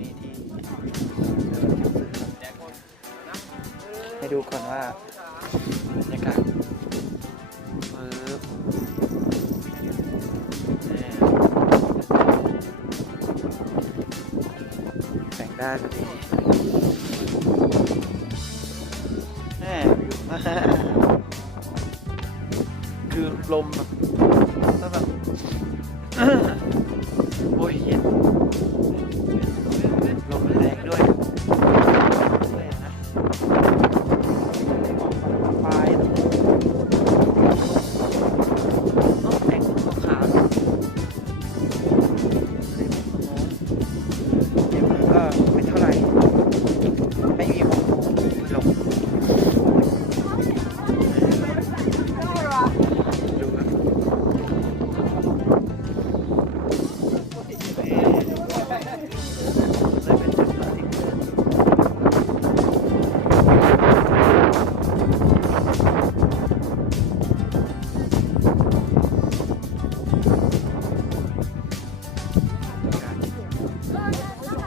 นี้ที่ให้ดูก่อนว่าบรรยากาศแต่งได้พอดีแหมวิวมากคือลมแบบแล้วแบบโอ้ยเย็นลมแรงด้วยนะปลายต้องแต่งตัวขาวเดี๋ยวมันก็ไม่เท่าไหร่ไม่มีหมอกลงดูนะ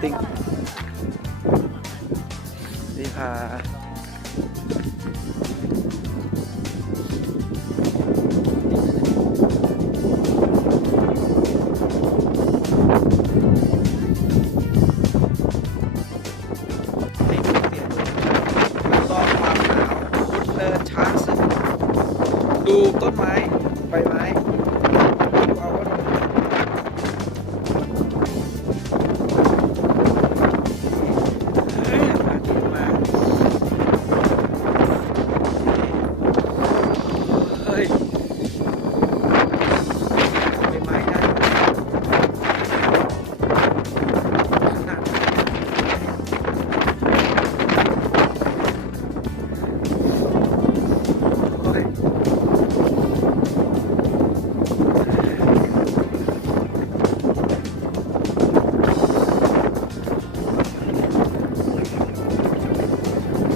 ติ้งดีค่ะให้ดูเสียงแล้วก็ความหนาวพุดเนินช้างศึกดูต้นไม้ใบไม้เอาก็ทำเฮ้ยใบไม้ได้ขนาดโอ้ย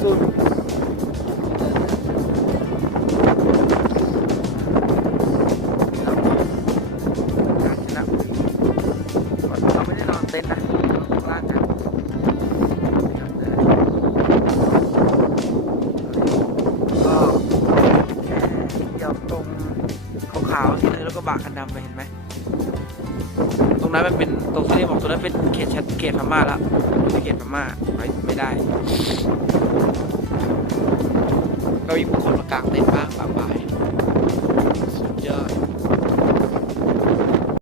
สุดเราไม่ได้นอนเต็นท์นะข้างล่างกันก็แค่เดี๋ยวตรงขาวๆที่เลยแล้วก็บากคันดำไปเห็นไหมตรงนั้นมันเป็นตรงที่ได้บอกตรงนั้นเป็นเขตพม่าแล้วเป็นเขตพม่าไม่ได้ก็มีผู้คนมากางเต็นท์บ้างบางบ่ายสุดยอด